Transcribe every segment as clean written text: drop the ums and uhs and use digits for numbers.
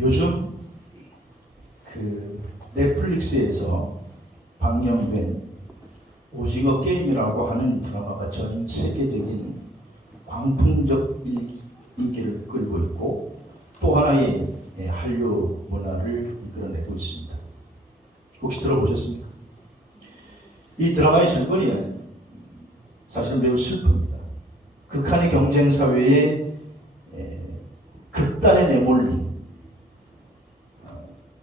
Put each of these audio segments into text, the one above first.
요즘 그 넷플릭스에서 방영된 오징어 게임이라고 하는 드라마가 전 세계적인 광풍적 인기를 끌고 있고 또 하나의 한류 문화를 이끌어내고 있습니다. 혹시 들어보셨습니까? 이 드라마의 줄거리는 사실 매우 슬픕니다. 극한의 경쟁 사회에 극단에 내몰린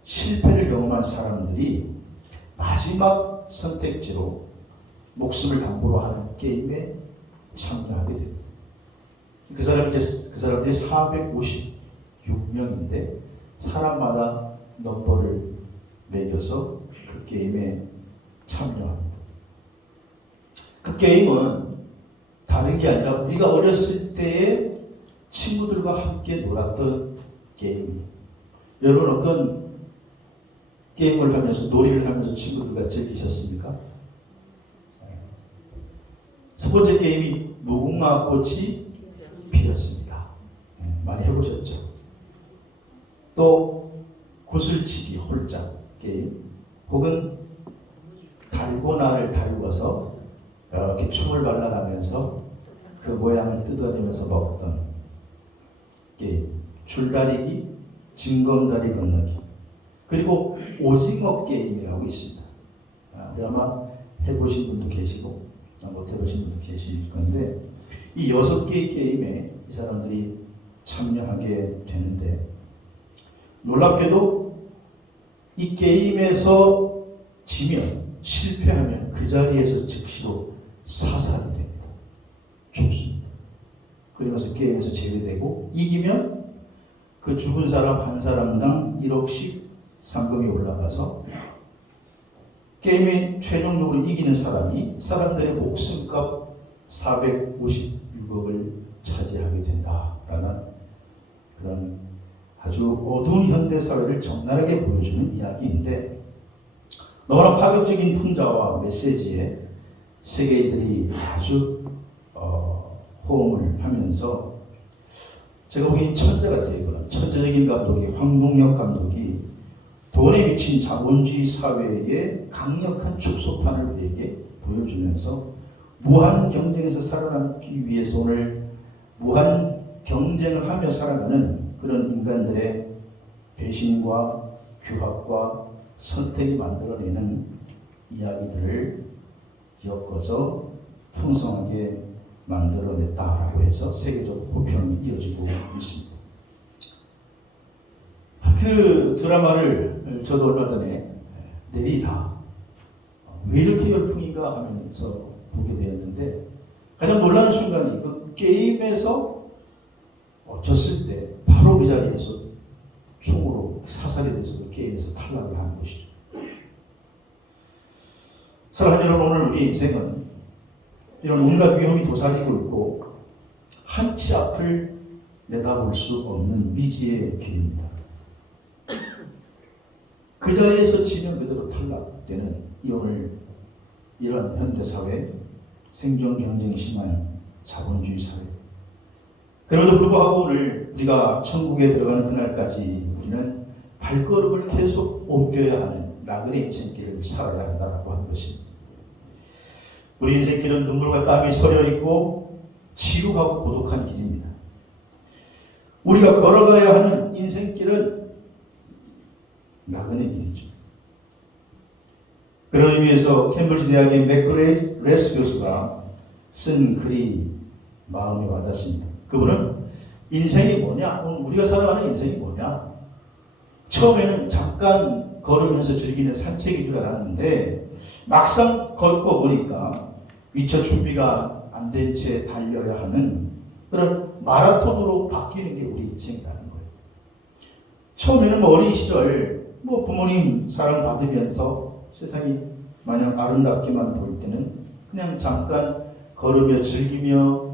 실패를 경험한 사람들이 마지막 선택지로 목숨을 담보로 하는 게임에 참여하게 됩니다. 그 사람들이 456명인데 사람마다 넘버를 매겨서 그 게임에 참여합니다. 그 게임은 다른 게 아니라 우리가 어렸을 때에 친구들과 함께 놀았던 게임이에요. 여러분 어떤 게임을 하면서 놀이를 하면서 친구들과 즐기셨습니까? 첫 번째 게임이 무궁화 꽃이 피었습니다. 많이 해보셨죠? 또 구슬치기 홀짝 게임 혹은 달고나를 달궈서 이렇게 춤을 발라가면서 그 모양을 뜯어내면서 먹던 게임, 줄다리기, 징검다리 건너기, 그리고 오징어 게임이라고 있습니다. 아마 해보신 분도 계시고 못 해보신 분도 계실 건데 이 6개의 게임에 이 사람들이 참여하게 되는데 놀랍게도 이 게임에서 지면 실패하면 그 자리에서 즉시로 사살이 됩니다. 죽습니다. 그러면서 게임에서 제외되고 이기면 그 죽은 사람 한 사람당 1억씩 상금이 올라가서 게임에 최종적으로 이기는 사람이 사람들의 목숨값 456억을 차지하게 된다라는 그런 아주 어두운 현대사회를 적나라하게 보여주는 이야기인데 너무나 파격적인 풍자와 메시지에 세계인들이 아주 호응을 하면서 제가 보기엔 천재 같아요. 천재적인 감독이 황동혁 감독이 돈에 미친 자본주의 사회의 강력한 축소판을 우리에게 보여주면서 무한 경쟁에서 살아남기 위해서 오늘 무한 경쟁을 하며 살아가는 그런 인간들의 배신과 규합과 선택이 만들어내는 이야기들을 엮어서 풍성하게 만들어냈다라고 해서 세계적으로 호평이 이어지고 있습니다. 그 드라마를 저도 얼마 전에 내리다 왜 이렇게 열풍인가 하면서 보게 되었는데 가장 놀라는 순간이 그 게임에서 졌을 때 바로 그 자리에서 총으로 사살이 돼서 그 게임에서 탈락을 하는 것이죠. 사랑하는 여러분, 오늘 우리 인생은 이런 온갖 위험이 도사리고 있고 한치 앞을 내다볼 수 없는 미지의 길입니다. 그 자리에서 지면 그대로 탈락되는 이런 현대사회, 생존 경쟁이 심한 자본주의 사회. 그럼에도 불구하고 오늘 우리가 천국에 들어가는 그날까지 우리는 발걸음을 계속 옮겨야 하는 나그네 인생길을 살아야 한다고 하는 것입니다. 우리 인생길은 눈물과 땀이 서려 있고 지루하고 고독한 길입니다. 우리가 걸어가야 하는 인생길은 나그네 길이죠. 그런 의미에서 캠브리지 대학의 맥그레스 교수가 쓴 글이 마음에 와닿습니다. 그분은 인생이 뭐냐? 우리가 살아가는 인생이 뭐냐? 처음에는 잠깐 걸으면서 즐기는 산책인 줄 알았는데 막상 걷고 보니까 미처 준비가 안 된 채 달려야 하는 그런 마라톤으로 바뀌는 게 우리 인생이라는 거예요. 처음에는 어린 시절 부모님 사랑 받으면서 세상이 마냥 아름답기만 보일 때는 그냥 잠깐 걸으며 즐기면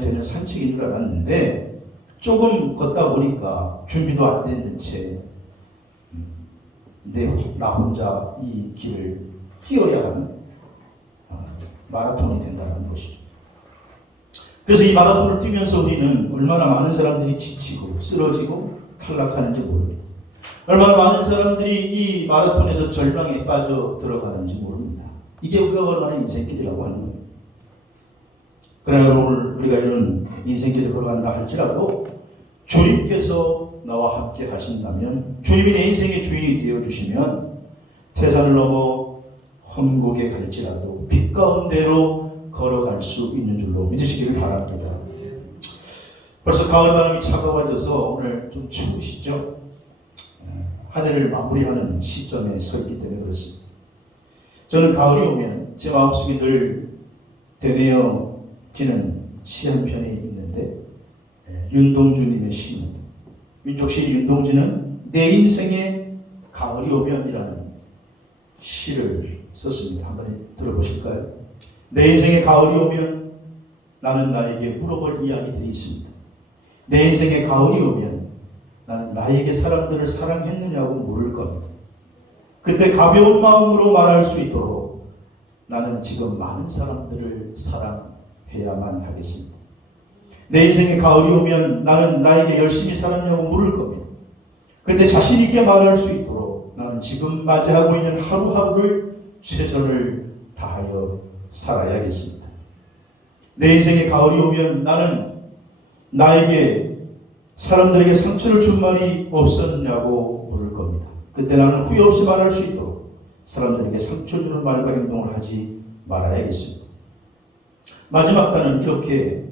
되는 산책인 줄 알았는데 조금 걷다 보니까 준비도 안 됐는 채 나 혼자 이 길을 뛰어야 하는 마라톤이 된다는 것이죠. 그래서 이 마라톤을 뛰면서 우리는 얼마나 많은 사람들이 지치고 쓰러지고 탈락하는지 모릅니다. 얼마나 많은 사람들이 이 마라톤에서 절망에 빠져 들어가는지 모릅니다. 이게 우리가 걸어가는 인생길이라고 하는 거예요. 그러나 오늘 우리가 이런 인생길을 걸어간다 할지라도 주님께서 나와 함께 하신다면, 주님이 내 인생의 주인이 되어주시면 태산을 넘어 험곡에 갈지라도 빛 가운데로 걸어갈 수 있는 줄로 믿으시기를 바랍니다. 벌써 가을바람이 차가워져서 오늘 좀 추우시죠? 한 해를 마무리하는 시점에 서 있기 때문에 그렇습니다. 저는 가을이 오면 제 마음속에 늘 되뇌어지는 시 한 편이 있는데, 윤동주님의 시입니다. 민족 시인 윤동주는 내 인생에 가을이 오면이라는 시를 썼습니다. 한번 들어보실까요? 내 인생에 가을이 오면 나는 나에게 물어볼 이야기들이 있습니다. 내 인생에 가을이 오면 나는 나에게 사람들을 사랑했느냐고 물을 겁니다. 그때 가벼운 마음으로 말할 수 있도록 나는 지금 많은 사람들을 사랑해야만 하겠습니다. 내 인생에 가을이 오면 나는 나에게 열심히 살았냐고 물을 겁니다. 그때 자신 있게 말할 수 있도록 나는 지금 맞이하고 있는 하루하루를 최선을 다하여 살아야겠습니다. 내 인생에 가을이 오면 나는 나에게 사람들에게 상처를 준 말이 없었냐고 물을 겁니다. 그때 나는 후회 없이 말할 수 있도록 사람들에게 상처 주는 말과 행동을 하지 말아야겠습니다. 마지막 단은 이렇게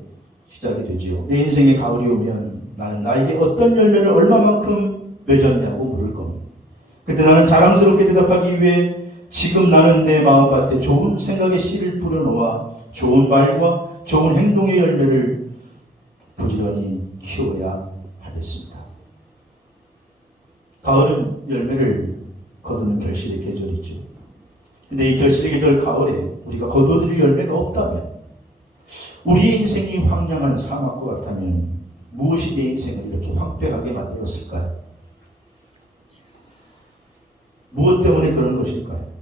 시작이 되지요. 내 인생에 가을이 오면 나는 나에게 어떤 열매를 얼마만큼 맺었냐고 물을 겁니다. 그때 나는 자랑스럽게 대답하기 위해 지금 나는 내 마음밭에 좋은 생각의 씨를 뿌려놓아 좋은 말과 좋은 행동의 열매를 부지런히 키워야 하겠습니다. 가을은 열매를 거두는 결실의 계절이죠. 근데 이 결실의 계절 가을에 우리가 거두어드릴 열매가 없다면, 우리의 인생이 황량한 사막과 같다면 무엇이 내 인생을 이렇게 황폐하게 만들었을까요? 무엇 때문에 그런 것일까요?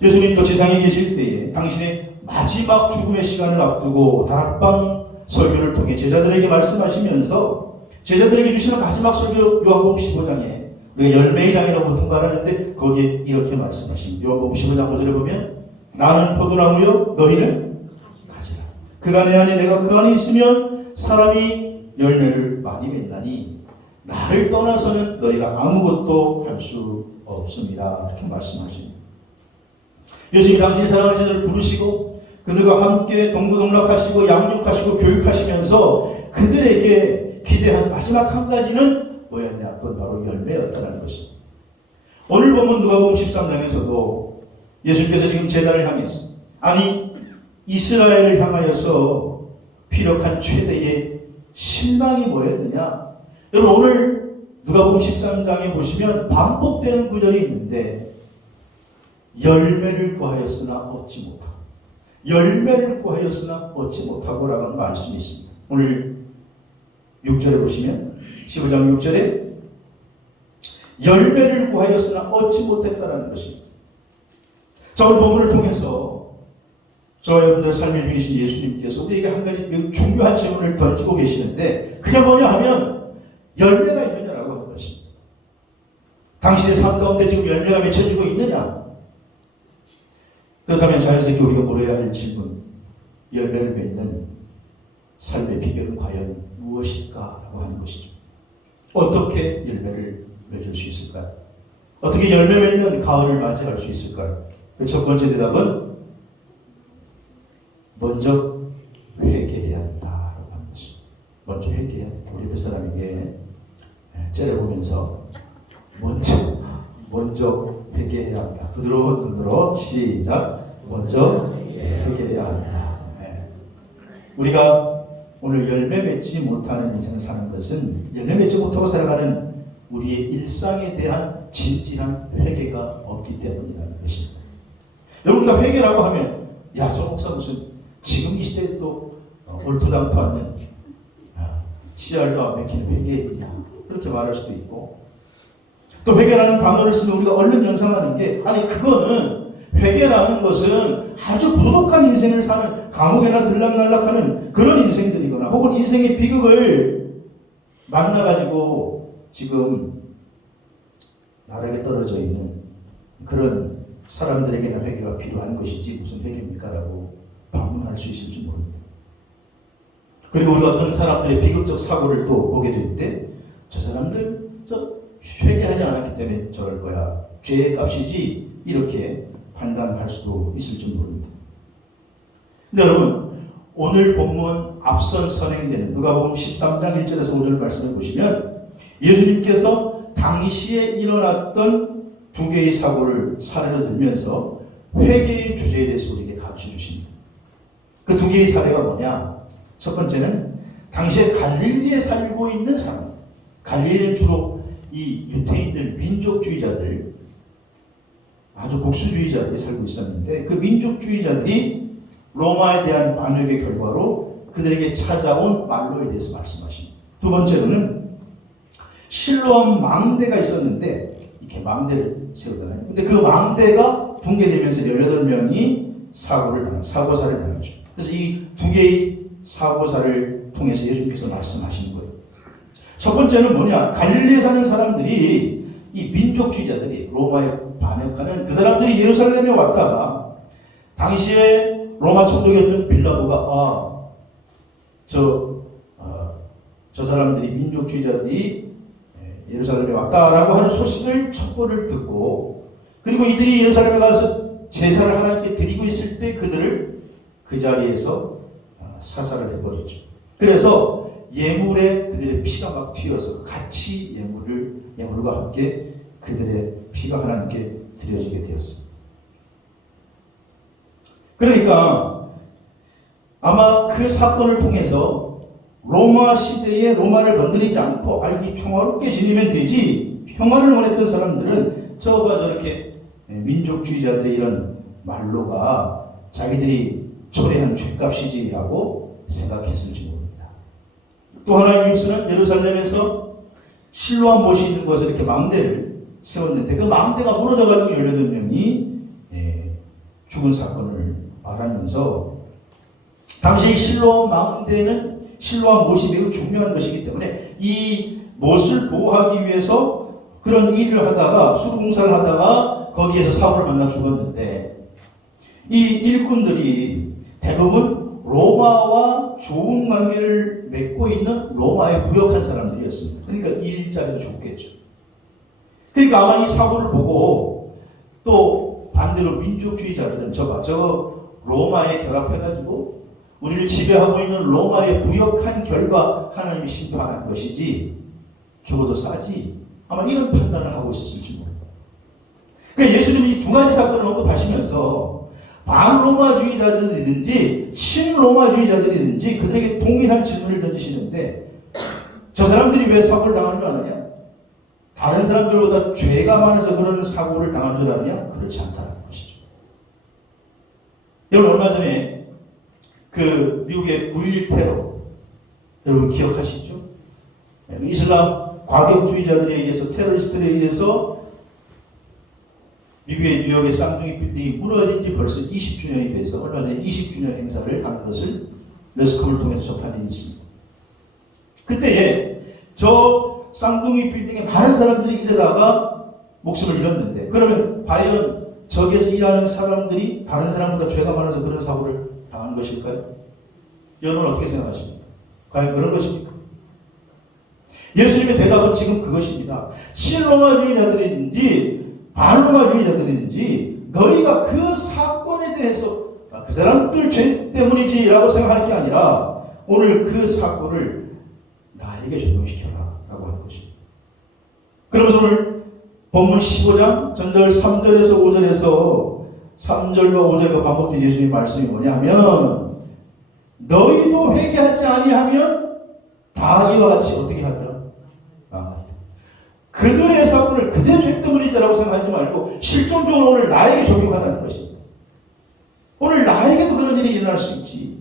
예수님도 지상에 계실 때에 당신의 마지막 죽음의 시간을 앞두고 다락방 설교를 통해 제자들에게 말씀하시면서 제자들에게 주시는 마지막 설교 요한복음 15장에 우리가 열매의 장이라고 보통 말하는데 거기에 이렇게 말씀하십니다. 요한복음 15장 5절에 보면 나는 포도나무요 너희는 가지라. 그가 내 안에 내가 그 안에 있으면 사람이 열매를 많이 맺나니 나를 떠나서는 너희가 아무것도 할 수 없습니다. 이렇게 말씀하십니다. 예수님이 당신의 사랑하는 제자를 부르시고 그들과 함께 동고동락하시고 양육하시고 교육하시면서 그들에게 기대한 마지막 한 가지는 뭐였냐? 그건 바로 열매였다는 것입니다. 오늘 보면 누가복음 13장에서도 예수님께서 지금 제자를 향해서, 아니 이스라엘을 향하여서 피력한 최대의 실망이 뭐였느냐? 여러분 오늘 누가복음 13장에 보시면 반복되는 구절이 있는데 열매를 구하였으나 얻지 못하고, 열매를 구하였으나 얻지 못하고 라는 말씀이 있습니다. 오늘 6절에 보시면 15장 6절에 열매를 구하였으나 얻지 못했다라는 것입니다. 자, 오늘 본문을 통해서 저와 여러분들의 삶의 주이신 예수님께서 우리에게 한 가지 중요한 질문을 던지고 계시는데 그게 뭐냐 하면 열매가 있느냐라고 하는 것입니다. 당신의 삶 가운데 지금 열매가 맺혀지고 있느냐? 그렇다면 자연스럽게 우리가 물어야 할 질문, 열매를 맺는 삶의 비결은 과연 무엇일까라고 하는 것이죠. 어떻게 열매를 맺을 수 있을까요? 어떻게 열매 맺는 가을을 맞이할 수 있을까요? 그 첫 번째 대답은 먼저 회개해야 한다라고 하는 것입니다. 먼저 회개해야 한다. 우리 그 사람에게 째려보면서 먼저 회개해야 한다. 부드러운 눈으로 시작. 먼저 회개해야 한다. 우리가 오늘 열매 맺지 못하는 인생을 사는 것은 열매 맺지 못하고 살아가는 우리의 일상에 대한 진실한 회개가 없기 때문이라는 것입니다. 여러분, 우리가 회개라고 하면 야, 저 목사 무슨 지금 이 시대에 또 얼토당토 않는 씨알과 맥히는 회개냐 그렇게 말할 수도 있고, 또 회개라는 단어를 쓰면 우리가 얼른 연상하는 게, 아니 그거는 회개라는 것은 아주 부도덕한 인생을 사는, 감옥에나 들락날락하는 그런 인생들이거나 혹은 인생의 비극을 만나가지고 지금 나락에 떨어져 있는 그런 사람들에게나 회개가 필요한 것이지 무슨 회개입니까? 라고 반문할 수 있을지 모릅니다. 그리고 우리가 어떤 사람들의 비극적 사고를 또 보게 될 때 저 사람들 회개하지 않았기 때문에 저럴 거야. 죄의 값이지. 이렇게 판단할 수도 있을지 모릅니다. 근데 여러분, 오늘 본문 앞선 선행되는 누가복음 13장 1절에서 5절 말씀을 보시면 예수님께서 당시에 일어났던 두 개의 사고를 사례로 들면서 회개의 주제에 대해서 우리에게 가르쳐 주십니다. 그 두 개의 사례가 뭐냐? 첫 번째는 당시에 갈릴리에 살고 있는 사람. 갈릴리는 주로 이 유태인들, 민족주의자들, 아주 복수주의자들이 살고 있었는데 그 민족주의자들이 로마에 대한 반역의 결과로 그들에게 찾아온 만로에 대해서 말씀하십니다. 두 번째로는 실로암 망대가 있었는데 이렇게 망대를 세우잖아요. 근데 그 망대가 붕괴되면서 18명이 사고사를 당했죠. 그래서 이 두 개의 사고사를 통해서 예수님께서 말씀하시는 거예요. 첫 번째는 뭐냐? 갈릴리에 사는 사람들이, 이 민족주의자들이 로마에 반역하는 그 사람들이 예루살렘에 왔다가 당시에 로마 총독이었던 빌라도가 저 사람들이 민족주의자들이 예루살렘에 왔다라고 하는 소식을 첩보를 듣고 그리고 이들이 예루살렘에 가서 제사를 하나님께 드리고 있을 때 그들을 그 자리에서 사살을 해버리죠. 그래서 예물에 그들의 피가 막 튀어서 같이 예물과 함께 그들의 피가 하나님께 드려지게 되었습니다. 그러니까 아마 그 사건을 통해서 로마 시대에 로마를 건드리지 않고 평화롭게 지내면 되지, 평화를 원했던 사람들은 저렇게 민족주의자들의 이런 말로가 자기들이 초래한 죄값이지라고 생각했을지 모릅니다. 또 하나의 뉴스는 예루살렘에서 실로암 못이 있는 곳에 이렇게 망대를 세웠는데 그 망대가 무너져가지고 18명이 죽은 사건을 말하면서 당시 실로암 망대는 실로암 못이 매우 중요한 것이기 때문에 이 못을 보호하기 위해서 그런 일을 하다가 수공사를 하다가 거기에서 사고를 만나 죽었는데 이 일꾼들이 대부분 로마와 좋은 관계를 맺고 있는 로마에 부역한 사람들이었습니다. 그러니까 일자리도 좋겠죠. 그러니까 아마 이 사고를 보고 또 반대로 민족주의자들은 저 로마에 결합해가지고 우리를 지배하고 있는 로마에 부역한 결과 하나님이 심판할 것이지 죽어도 싸지, 아마 이런 판단을 하고 있었을지 모릅니다. 그러니까 예수님이 이 두 가지 사건을 언급하시면서 반로마주의자들이든지 친로마주의자들이든지 그들에게 동일한 질문을 던지시는데 저 사람들이 왜 사고를 당한 줄 아느냐? 다른 사람들보다 죄가 많아서 그런 사고를 당한 줄 아느냐? 그렇지 않다는 것이죠. 여러분 얼마 전에 그 미국의 9.11 테러 여러분 기억하시죠? 이슬람 과격주의자들에 의해서, 테러리스트들에 의해서 미국의 뉴욕의 쌍둥이 빌딩이 무너진 지 벌써 20주년이 돼서 얼마 전에 20주년 행사를 하는 것을 매스컴을 통해서 접한 일이 있습니다. 그때에 저 쌍둥이 빌딩에 많은 사람들이 일하다가 목숨을 잃었는데 그러면 과연 저기에서 일하는 사람들이 다른 사람보다 죄가 많아서 그런 사고를 당한 것일까요? 여러분 어떻게 생각하십니까? 과연 그런 것입니까? 예수님의 대답은 지금 그것입니다. 친로마주의자들인지 반로마주의자들인지 너희가 그 사건에 대해서 그 사람들 죄 때문이지 라고 생각할 게 아니라 오늘 그 사고를 나에게 적용시켜라 라고 하는 것입니다. 그러면서 오늘 본문 15장 전절 3절에서 5절에서 3절과 5절과 반복된 예수님의 말씀이 뭐냐면 너희도 회개하지 아니하면 다 이와 같이 어떻게 하더라? 그들의 사고를 그들의 죄 때문이지라고 생각하지 말고 실존적으로 오늘 나에게 적용하라는 것입니다. 오늘 나에게도 그런 일이 일어날 수 있지.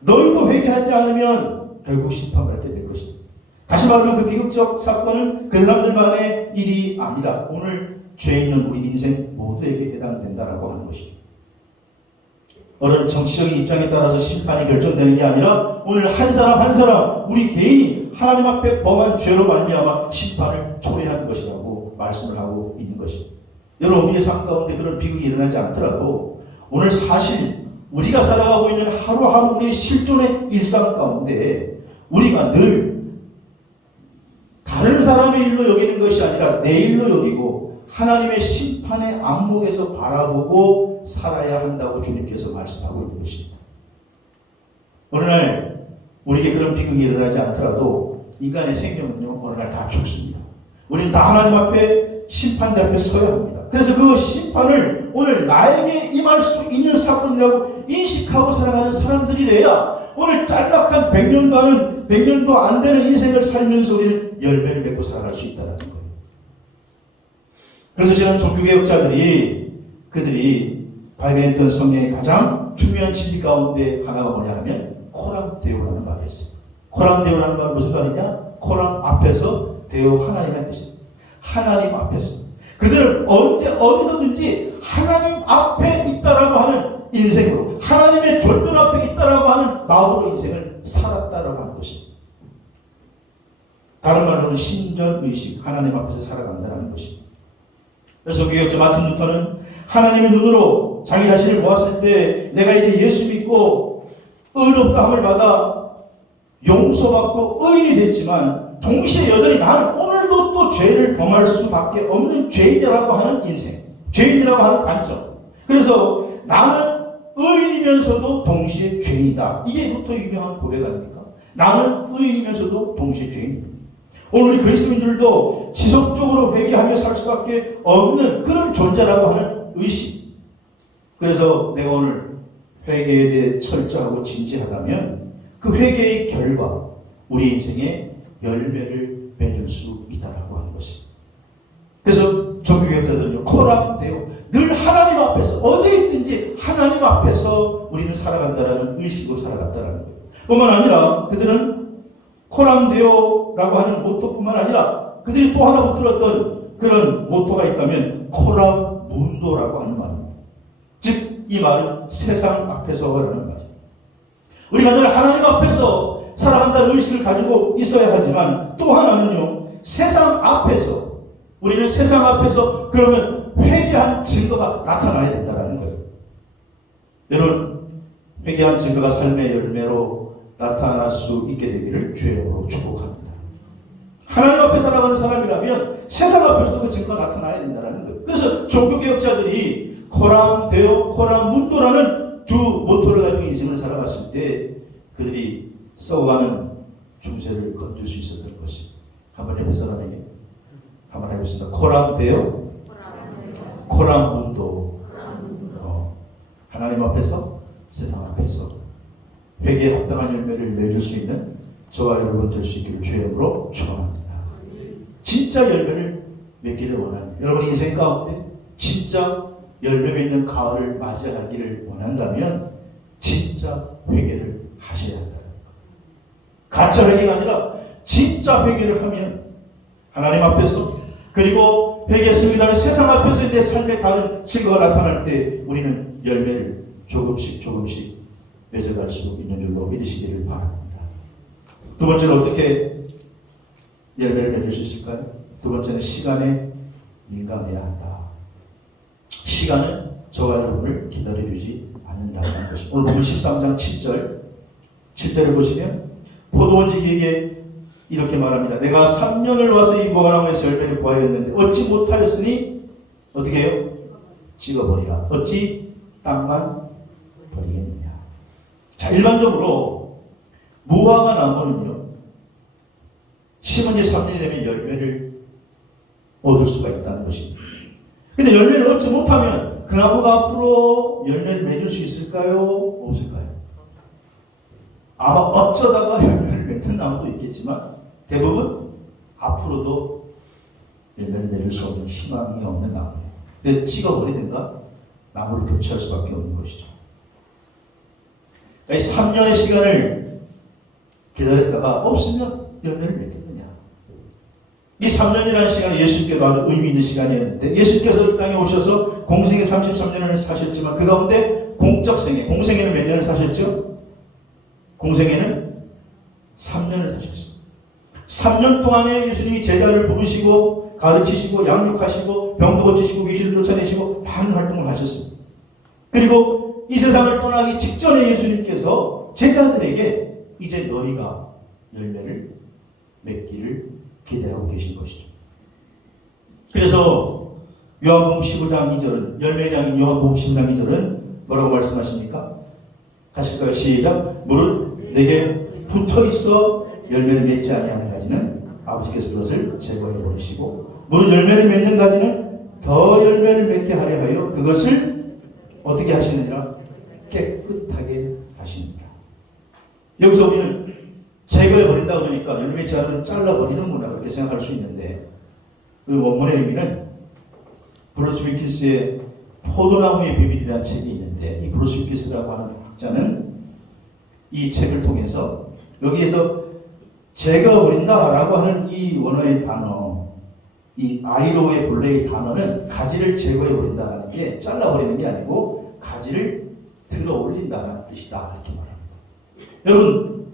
너희도 회개하지 않으면 결국 심판받게 될 것입니다. 다시 말하면 그 비극적 사건은 그 사람들만의 일이 아니라 오늘 죄 있는 우리 인생 모두에게 해당된다라고 하는 것이죠. 어느 정치적인 입장에 따라서 심판이 결정되는 게 아니라 오늘 한 사람 한 사람 우리 개인이 하나님 앞에 범한 죄로 말미암아 심판을 초래하는 것이라고 말씀을 하고 있는 것입니다. 여러분 우리의 삶 가운데 그런 비극이 일어나지 않더라도 오늘 사실 우리가 살아가고 있는 하루하루 우리의 실존의 일상 가운데 우리가 늘 다른 사람의 일로 여기는 것이 아니라 내 일로 여기고 하나님의 심판의 안목에서 바라보고 살아야 한다고 주님께서 말씀하고 있는 것입니다. 어느 날 우리에게 그런 비극이 일어나지 않더라도 인간의 생명은요 어느 날 다 죽습니다. 우리는 다 하나님 앞에 심판대 앞에 서야 합니다. 그래서 그 심판을 오늘 나에게 임할 수 있는 사건이라고 인식하고 살아가는 사람들이래야 오늘 짤막한 100년도 안 되는 인생을 살면서 우리는 열매를 맺고 살아갈 수 있다는 거예요. 그래서 지금 종교개혁자들이 그들이 발견했던 성경의 가장 중요한 진리 가운데 하나가 뭐냐 하면 코람데오라는 말이 있어요. 코람데오라는 말은 무슨 말이냐? 코람 앞에서 데오 하나님의 뜻입니다. 하나님 앞에서. 그들은 언제 어디서든지 하나님 앞에 있다라고 하는 인생으로 하나님의 존존 앞에 있다라고 하는 마음으로 인생을 살았다라고 하는 것입니다. 다른 말로는 신전의식, 하나님 앞에서 살아간다는 것입니다. 그래서 교역자 마틴 루터는 하나님의 눈으로 자기 자신을 보았을 때 내가 이제 예수 믿고 의롭다함을 받아 용서받고 의인이 됐지만 동시에 여전히 나는 오늘도 또 죄를 범할 수밖에 없는 죄인이라고 하는 인생, 죄인이라고 하는 관점. 그래서 나는 의인이면서도 동시에 죄인이다. 이게 루터 유명한 고백 아닙니까? 나는 의인이면서도 동시에 죄인입니다. 오늘 우리 그리스도인들도 지속적으로 회개하며 살 수밖에 없는 그런 존재라고 하는 의식. 그래서 내가 오늘 회개에 대해 철저하고 진지하다면 그 회개의 결과 우리 인생에 열매를 맺을 수 있다라고 하는 것입니다. 그래서 종교개혁자들은요 코람데오 늘 하나님 앞에서 어디에 있든지 하나님 앞에서 우리는 살아간다라는 의식으로 살아갔다라는 거예요. 뿐만 아니라 그들은 코람데오라고 하는 모토뿐만 아니라 그들이 또 하나 붙들었던 그런 모토가 있다면 코람문도라고 하는 말입니다. 즉 이 말은 세상 앞에서라는 말이에요. 우리가 늘 하나님 앞에서 살아간다는 의식을 가지고 있어야 하지만 또 하나는요 세상 앞에서 우리는 세상 앞에서 그러면 회개한 증거가 나타나야 된다는 거예요. 여러분 회개한 증거가 삶의 열매로 나타날 수 있게 되기를 주의 이름으로 축복합니다. 하나님 앞에 살아가는 사람이라면 세상 앞에서도 그 증거가 나타나야 된다는 거예요. 그래서 종교개혁자들이 코람데오, 코람문도라는 두 모토를 가지고 인생을 살아갔을 때 그들이 써가는 중세를 건들 수 있었던 것이 한번 옆에 사람에게 한번 해보겠습니다. 코람데오, 코람문도. 하나님 앞에서 세상 앞에서 회개에 합당한 열매를 내줄 수 있는 저와 여러분 될 수 있기를 주의 이름으로 축원합니다. 진짜 열매를 맺기를 원합니다. 여러분 인생 가운데 진짜 열매 맺는 가을을 맞이하기를 원한다면 진짜 회개를 하셔야 한다. 가짜 회개가 아니라 진짜 회개를 하면 하나님 앞에서 그리고 회개했습니다는 세상 앞에서 내 삶의 다른 증거가 나타날 때 우리는 열매를 조금씩 맺어갈 수 있는 줄로 믿으시기를 바랍니다. 두 번째는 어떻게 열매를 맺을 수 있을까요? 두 번째는 시간에 민감해야 한다. 시간은 저와 여러분을 기다려주지 않는다는 것입니다. 오늘 보면 13장 7절을 보시면 포도원지기에게 이렇게 말합니다. 내가 3년을 와서 이 무화과나무에서 열매를 구하였는데 어찌 못하였으니 어떻게 해요? 찍어버리라. 어찌 땅만 버리겠느냐. 자, 일반적으로 무화과나무는요 심은 지 3년이 되면 열매를 얻을 수가 있다는 것입니다. 근데 열매를 얻지 못하면 그 나무가 앞으로 열매를 맺을 수 있을까요? 없을까요? 아마 어쩌다가 열매를 맺는 나무도 있겠지만 대부분 앞으로도 열매를 맺을 수 없는 희망이 없는 나무예요. 근데 찍어버리든가 나무를 교체할 수밖에 없는 것이죠. 그러니까 이 3년의 시간을 기다렸다가 없으면 열매를 맺겠느냐. 이 3년이라는 시간이 예수님께도 아주 의미 있는 시간이었는데 예수님께서 이 땅에 오셔서 공생에 33년을 사셨지만 그 가운데 공적 생애, 공생에는 몇 년을 사셨죠? 공생에는 3년을 사셨어요. 3년 동안에 예수님이 제자를 부르시고 가르치시고 양육하시고 병도 고치시고 귀신을 쫓아내시고 많은 활동을 하셨어요. 그리고 이 세상을 떠나기 직전에 예수님께서 제자들에게 이제 너희가 열매를 맺기를 기대하고 계신 것이죠. 그래서 요한복음 15장 2절은 열매장인 요한복음 15장 2절은 뭐라고 말씀하십니까? 가실까요? 시작. 물은 내게 붙어있어 열매를 맺지 아니하는 가지는 아버지께서 그것을 제거해 버리시고 물은 열매를 맺는 가지는 더 열매를 맺게 하려 하여 그것을 어떻게 하시느니라? 깨끗하게 하시느니라. 여기서 우리는 제거해 버린다 그러니까 열매 맺지 않으면 잘라 버리는구나 그렇게 생각할 수 있는데 그 원문의 의미는 브루스 윌킨스의 포도나무의 비밀이라는 책이 있는데 이 브루스 윌킨스라고 하는 학자는 이 책을 통해서 여기에서 제거해버린다라고 하는 이 원어의 단어, 이 아이로의 본래의 단어는 가지를 제거해버린다는 게 잘라버리는 게 아니고 가지를 들어올린다는 뜻이다 이렇게 말합니다. 여러분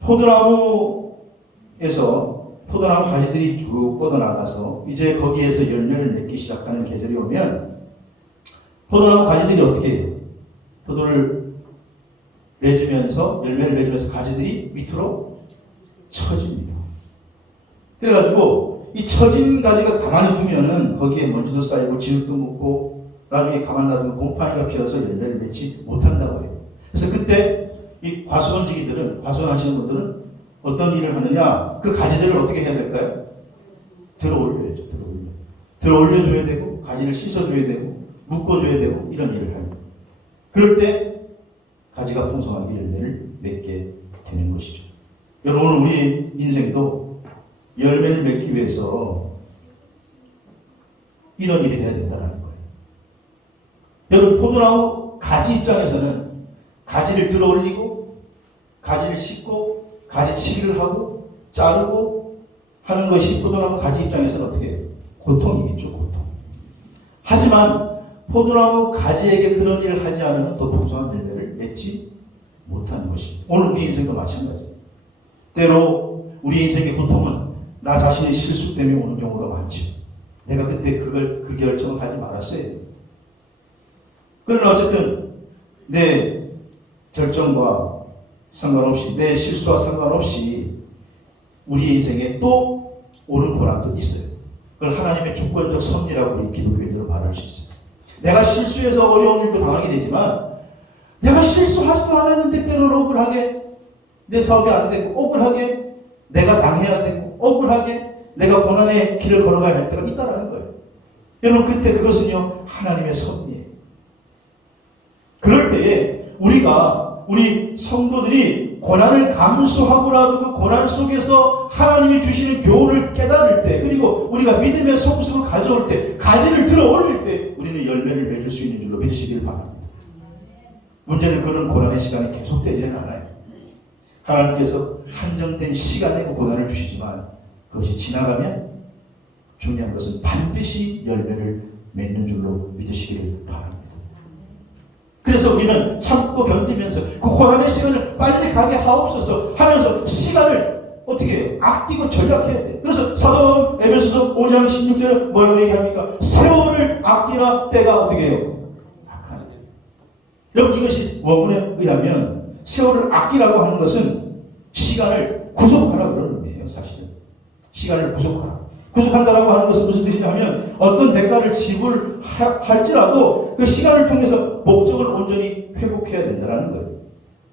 포도나무 가지들이 쭉 뻗어나가서 이제 거기에서 열매를 맺기 시작하는 계절이 오면 포도나무 가지들이 어떻게 해요? 포도를 맺으면서 열매를 맺으면서 가지들이 밑으로 처집니다. 그래가지고 이 처진 가지가 가만히 두면은 거기에 먼지도 쌓이고 진흙도 묻고 나중에 가만 놔두면 곰팡이가 피어서 열매를 맺지 못한다고 해요. 그래서 그때 이 과수원지기들은 과수원하시는 분들은 어떤 일을 하느냐? 그 가지들을 어떻게 해야 될까요? 들어올려야죠. 들어올려줘야 되고 가지를 씻어줘야 되고 묶어줘야 되고 이런 일을 합니다. 그럴 때 가지가 풍성하게 열매를 맺게 되는 것이죠. 여러분 오늘 우리 인생도 열매를 맺기 위해서 이런 일을 해야 된다는 거예요. 여러분 포도나무 가지 입장에서는 가지를 들어올리고 가지를 씻고 가지치기를 하고 자르고 하는 것이 포도나무 가지 입장에서는 어떻게 해요? 고통이겠죠. 고통. 하지만 포도나무 가지에게 그런 일을 하지 않으면 더 풍성한 열매를 맺지 못하는 것입니다. 오늘 우리 인생도 마찬가지예요. 때로 우리 인생의 고통은 나 자신의 실수 때문에 오는 경우가 많죠. 내가 그때 그 결정을 하지 말았어야 해요. 그러나 어쨌든 내 결정과 상관없이 내 실수와 상관없이 우리 인생에 또 오는 고난도 있어요. 그걸 하나님의 주권적 섭리라고 우리 기독교인들은 말할 수 있어요. 내가 실수해서 어려운 일도 당하게 되지만 내가 실수하지도 않았는데 때로는 억울하게 내 사업이 안 되고 억울하게 내가 당해야 되고 억울하게 내가 고난의 길을 걸어가야 할 때가 있다는 거예요. 여러분 그때 그것은요 하나님의 섭리예요. 그럴 때에 우리 성도들이 고난을 감수하고라도 그 고난 속에서 하나님이 주시는 교훈을 깨달을 때 그리고 우리가 믿음의 속성을 가져올 때 가지를 들어 올릴 때 우리는 열매를 맺을 수 있는 줄로 믿으시길 바랍니다. 문제는 그런 고난의 시간이 계속되지는 않아요. 하나님께서 한정된 시간에 그 고난을 주시지만 그것이 지나가면 중요한 것은 반드시 열매를 맺는 줄로 믿으시기를 바랍니다. 그래서 우리는 참고 견디면서 그 고난의 시간을 빨리 가게 하옵소서 하면서 시간을 어떻게 해요? 아끼고 절약해야 돼요. 그래서 사도 에베소서 5장 16절에 뭐라고 얘기합니까? 세월을 아끼라 때가 어떻게 해요? 악하다. 여러분 이것이 원문에 의하면 세월을 아끼라고 하는 것은 시간을 구속하라 그러는 의미예요. 사실은 시간을 구속하라. 구속한다라고 하는 것은 무슨 뜻이냐면 어떤 대가를 지불할지라도 그 시간을 통해서 목적을 온전히 회복해야 된다는 거예요.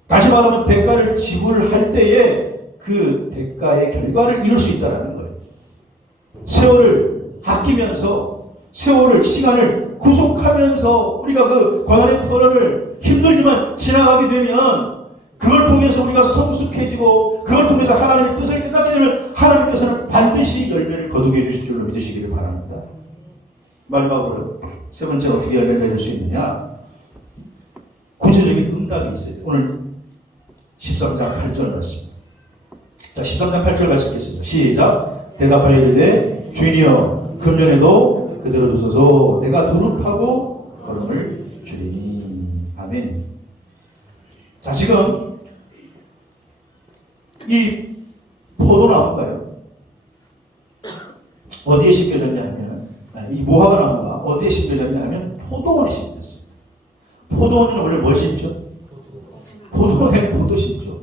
다시 말하면 대가를 지불할 때에 그 대가의 결과를 이룰 수 있다는 거예요. 세월을 아끼면서 시간을 구속하면서 우리가 그 고난의 터널을 힘들지만 지나가게 되면 그걸 통해서 우리가 성숙해지고 그걸 통해서 하나님의 뜻을 깨닫게 되면 하나님께서는 반드시 열매를 거두게 해주실 줄로 믿으시기를 바랍니다. 마지막으로 세 번째는 어떻게 열매를 맺을 수 있느냐? 구체적인 응답이 있어요. 오늘 13장 8절 말씀. 자, 13장 8절 말씀 읽겠습니다. 시작. 대답하여 이르되 주인이여 금년에도 그대로 주소서. 내가 두루 파고 걸음을 주리니. 아멘. 자, 지금 이 포도나무가요 어디에 심겨졌냐 하면, 이 무화과 나무가 어디에 심겨졌냐 하면 포도원에 심겨졌어요. 포도원에는 원래 뭘 심죠? 포도원에는 포도 심죠.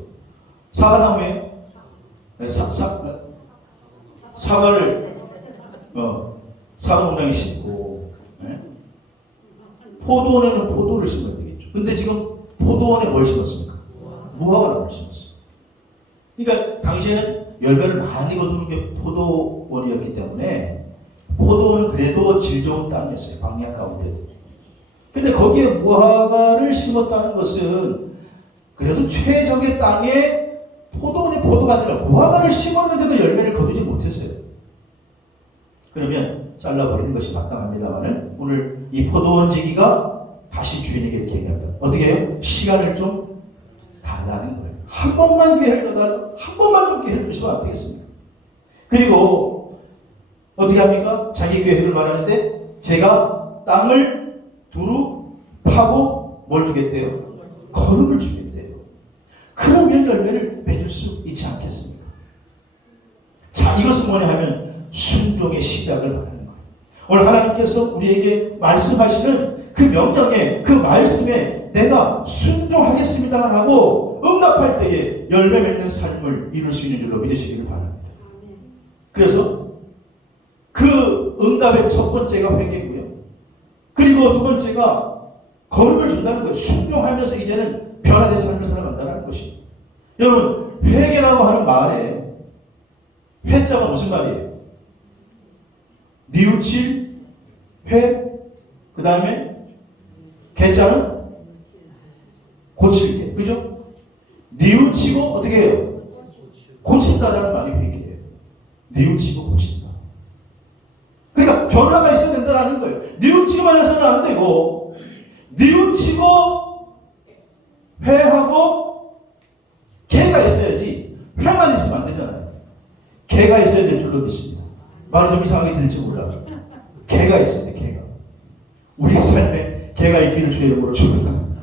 사과나무에 사과를 사과 농장에 심고, 포도원에는 포도를 심어야 되겠죠. 근데 지금 포도원에 뭘 심었습니까? 무화과 나무를 심었어요. 그러니까 당시에는 열매를 많이 거두는 게 포도원이었기 때문에 포도원은 그래도 질 좋은 땅이었어요. 광야 가운데도. 근데 거기에 무화과를 심었다는 것은 그래도 최적의 땅에 포도원이 포도가 아니라 무화과를 심었는데도 열매를 거두지 못했어요. 그러면 잘라버리는 것이 마땅합니다만 오늘 이 포도원지기가 다시 주인에게 이렇게 얘기합니다. 어떻게 해요? 시간을 좀 달라는 거예요. 한 번만 기회를 더 한 번만 좀 기회를 주시면 안 되겠습니까? 그리고 어떻게 합니까? 자기 계획을 말하는데 제가 땅을 두루 파고 뭘 주겠대요? 거름을 주겠대요. 그러면 열매를 맺을 수 있지 않겠습니까? 자, 이것은 뭐냐 하면 순종의 시작을 말하는 거예요. 오늘 하나님께서 우리에게 말씀하시는 그 명령에, 그 말씀에 내가 순종하겠습니다 라고 응답할 때에 열매 맺는 삶을 이룰 수 있는 줄로 믿으시기를 바랍니다. 그래서 그 응답의 첫 번째가 회개고요. 그리고 두 번째가 걸음을 준다는 거예요. 순종하면서 이제는 변화된 삶을 살아간다는 것이에요. 여러분, 회개라고 하는 말에 회자가 무슨 말이에요? 뉘우칠 회, 그 다음에 개자는 고칠게. 그죠? 뉘우치고 어떻게 해요? 고친다라는 말이 회개예요. 뉘우치고 고친다. 그러니까 변화가 있어야 된다는 거예요. 뉘우치기만 해서는 안 되고 뉘우치고 회하고 개가 있어야지 회만 있으면 안 되잖아요. 개가 있어야 될 줄로 믿습니다. 말이 좀 이상하게 들릴지 몰라요. 개가 있어야 돼. 개가. 우리 삶에 개가 있기를 주의 이름으로 축원합니다.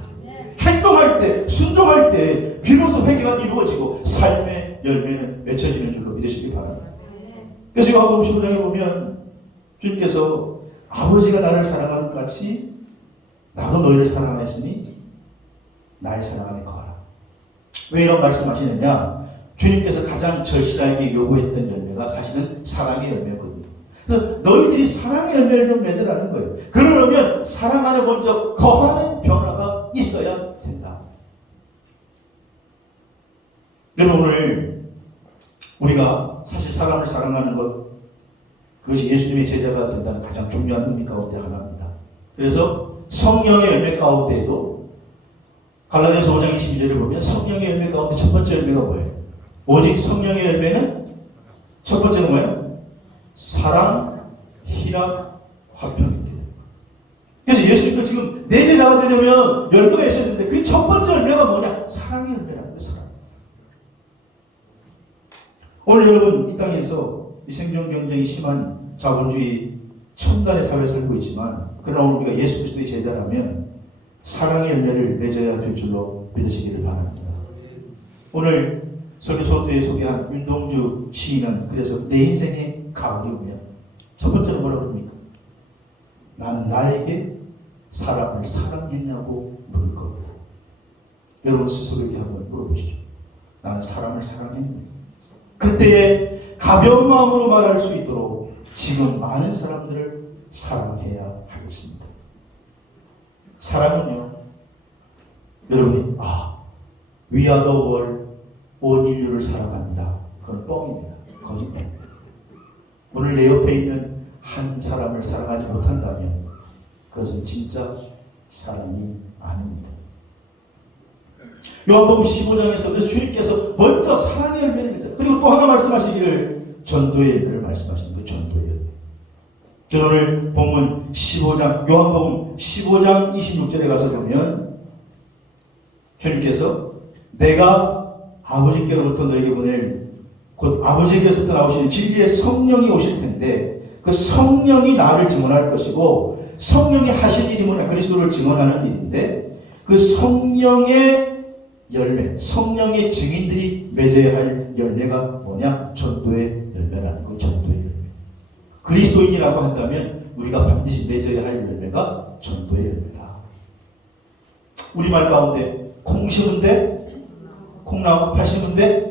행동할 때, 순종할 때 비로소 회개가 이루어지고 삶의 열매는 맺혀지는 줄로 믿으시기 바랍니다. 그래서 요한복음 15장에 보면 주님께서 아버지가 나를 사랑하는 것 같이 나도 너희를 사랑하였으니 나의 사랑함에 거하라. 왜 이런 말씀하시느냐? 주님께서 가장 절실하게 요구했던 열매가 사실은 사랑의 열매거든요. 그래서 너희들이 사랑의 열매를 좀 맺으라는 거예요. 그러려면 사랑 안에 먼저 거하는 변화가 있어야 된다. 여러분, 오늘 우리가 사실 사람을 사랑하는 것, 그것이 예수님의 제자가 된다는 가장 중요한 의미 가운데 하나입니다. 그래서 성령의 열매 가운데에도 갈라디아서 5장 22절을 보면 성령의 열매 가운데 첫 번째 열매가 뭐예요? 오직 성령의 열매는 첫 번째는 뭐예요? 사랑, 희락, 화평입니다. 그래서 예수님도 지금 내 제자가 되려면 열매가 있어야 되는데 그 첫 번째 열매가 뭐냐? 사랑의 열매라는 거예요. 사랑. 오늘 여러분 이 땅에서 이 생존 경쟁이 심한 자본주의 첨단의 사회에 살고 있지만 그러나 오늘 우리가 예수 그리스도의 제자라면 사랑의 열매를 맺어야 될 줄로 믿으시기를 바랍니다. 오늘 설교소 때에 소개한 윤동주 시인은 그래서 내 인생의 가을이 오면 첫 번째로 뭐라고 합니까? 나는 나에게 사람을 사랑했냐고 물을 겁니다. 여러분 스스로에게 한번 물어보시죠. 나는 사람을 사랑했는데 그때에 가벼운 마음으로 말할 수 있도록 지금 많은 사람들을 사랑해야 하겠습니다. 사랑은요, 여러분이 we are the world, 온 인류를 사랑합니다. 그건 뻥입니다. 거짓말입니다. 오늘 내 옆에 있는 한 사람을 사랑하지 못한다면 그것은 진짜 사랑이 아닙니다. 요한복음 15장에서 그래서 주님께서 먼저 사랑의 열매입니다. 그리고 또 하나 말씀하시기를 전도의 열매를 말씀하시는 거예요. 전도의 열매. 저는 오늘 본문 15장, 요한복음 15장 26절에 가서 보면 주님께서 내가 아버지께로부터 너에게 보낼 곧 아버지께서부터 나오시는 진리의 성령이 오실 텐데 그 성령이 나를 증언할 것이고 성령이 하신 일이 뭐냐? 그리스도를 증언하는 일인데 그 성령의 열매, 성령의 증인들이 맺어야 할 열매가 뭐냐? 전도의 열매라는 거, 전도의 열매. 그리스도인이라고 한다면 우리가 반드시 맺어야 할 열매가 전도의 열매다. 우리말 가운데 콩 심은데 콩나무, 팥 심은데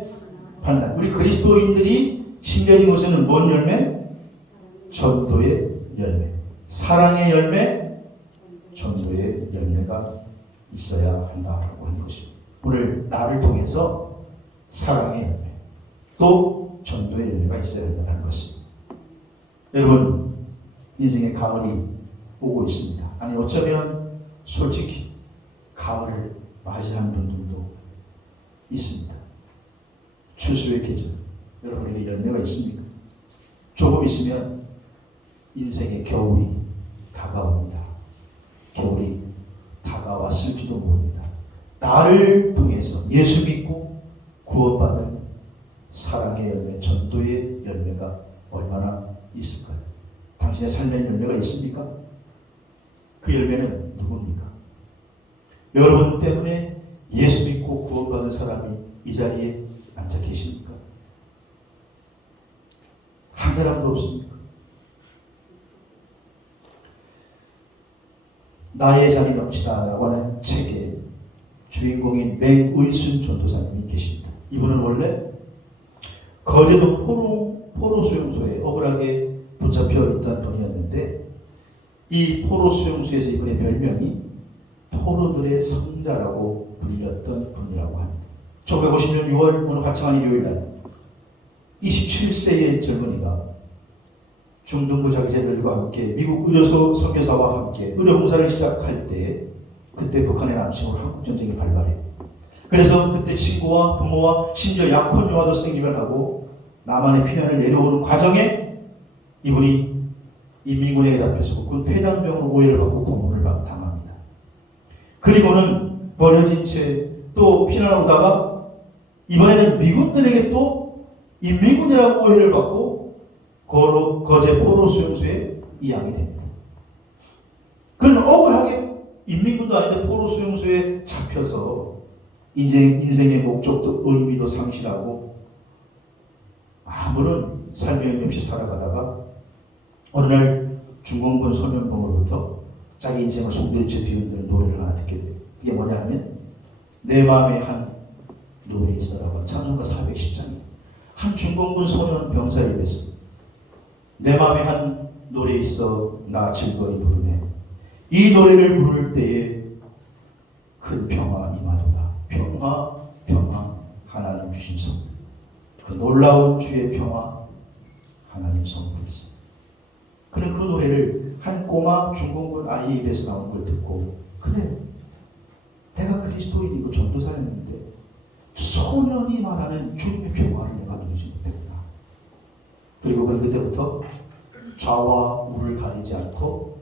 판단. 우리 그리스도인들이 심겨진 것에는 뭔 열매? 전도의 열매. 사랑의 열매, 전도의 열매가 있어야 한다라고 하는 것입니다. 오늘 나를 통해서 사랑의 열매, 또 전도의 열매가 있어야 한다는 것입니다. 여러분, 인생의 가을이 오고 있습니다. 아니 어쩌면 솔직히 가을을 맞이한 분들도 있습니다. 추수의 계절, 여러분에게 열매가 있습니까? 조금 있으면 인생의 겨울이 다가옵니다. 겨울이 다가왔을지도 모릅니다. 나를 통해서 예수 믿고 구원받은 사랑의 열매, 전도의 열매가 얼마나 있을까요? 당신의 삶의 열매가 있습니까? 그 열매는 누굽니까? 여러분 때문에 예수 믿고 구원받은 사람이 이 자리에 앉아 계십니까? 한 사람도 없습니까? 나의 자리 넘치다라고 하는 책의 주인공인 맥의순 전도사님이 계십니다. 이분은 원래 거제도 포로 수용소에 억울하게 붙잡혀 있던 분이었는데 이 포로 수용소에서 이분의 별명이 포로들의 성자라고 불렸던 분이라고 합니다. 1950년 6월 어느 화창한 일요일날 27세의 젊은이가 중등부 자기제들과 함께 미국 의료소 선교사와 함께 의료 봉사를 시작할 때 그때 북한의 남침으로 한국전쟁이 발발해요. 그래서 그때 친구와 부모와 심지어 약혼 여아도 생기를 하고 남한의 피난을 내려오는 과정에 이분이 인민군에게 잡혀서 군 폐단병으로 오해를 받고 고문을 당합니다. 그리고는 버려진 채 또 피난 오다가 이번에는 미군들에게 또 인민군이라고 오해를 받고 거제 포로 수용소에 이양이 됩니다. 그는 억울하게 인민군도 아닌데 포로 수용소에 잡혀서 인생의 목적도 의미도 상실하고 아무런 삶의 의미 없이 살아가다가 어느 날 중공군 소년봉으로부터 자기 인생을 송두리째 뒤흔드는 노래를 하나 듣게 돼요. 그게 뭐냐 하면 내 마음에 한 노래 있어라고 찬송가 410장이에요. 한 중공군 소년 병사 입에서 내 마음에 한 노래 있어 나 즐거이 부르네. 이 노래를 부를 때에 큰 평화 임하도다. 평화 평화 하나님 주신 선물. 그 놀라운 주의 평화 하나님 선물이었습니다. 그는 그 노래를 한 꼬마 중공군 아이 입에서 나온 걸 듣고 그래 내가 그리스도인이고 전도사였는데 소년이 말하는 주님의 평화를 내가 누리지 못했구나. 그리고 그는 그때부터 좌와 우를 가리지 않고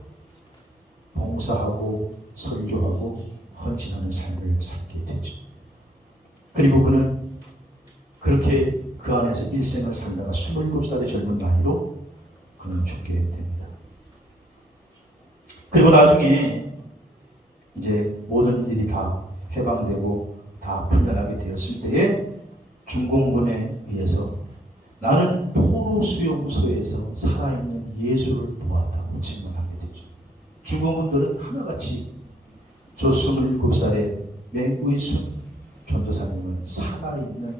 봉사하고 설교하고 헌신하는 삶을 살게 되죠. 그리고 그는 그렇게 그 안에서 일생을 살다가 27살의 젊은 나이로 그는 죽게 됩니다. 그리고 나중에 이제 모든 일이 다 해방되고 다 풀려나게 되었을 때에 중공군에 의해서 나는 포로 수용소에서 살아있는 예수를 보았다고 증언하게 되죠. 중공군들은 하나같이 저 27살의 맥의순 전도사님은 살아있는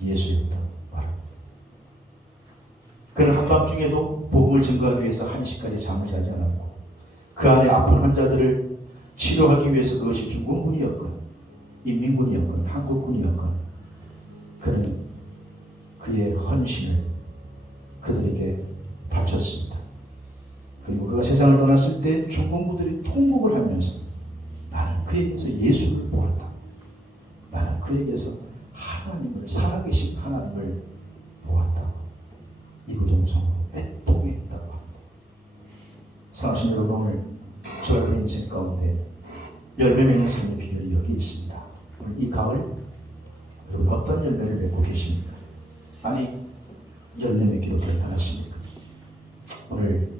예수였다고 말합니다. 그는 한밤중에도 복음을 증거하기 위해서 1시까지 잠을 자지 않았고 그 안에 아픈 환자들을 치료하기 위해서 그것이 중공군이었건 인민군이었건 한국군이었건 그는 그의 헌신을 그들에게 바쳤습니다. 그리고 그가 세상을 떠났을 때 중공군들이 통곡을 하면서 나는 그에게서 예수를 보았다. 나는 그에게서 하나님을 살아계신 하나님을 보았다. 이구동성으로 애통했다고 합니다. 사랑하신 여러분, 오늘 저의 인생 가운데 열매 맺는 삶의 비결이 여기 있습니다. 오늘 이 가을 여러분 어떤 열매를 맺고 계십니까? 아니 열매 맺기로 결단하십니까? 오늘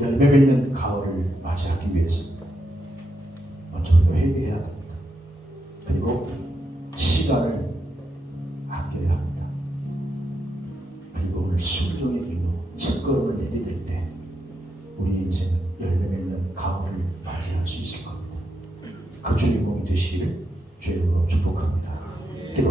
열매 맺는 가을을 맞이하기 위해서 먼저 우리가 회개해야 됩니다. 그리고 시간을 아껴야 합니다. 그리고 오늘 순종의 길로 첫걸음을 내디딜 때 우리 인생은 열매 맺는 가을을 맞이할 수 있을 겁니다. 그 주인공이 되시기를 주의 이름으로 축복합니다. 기도합니다.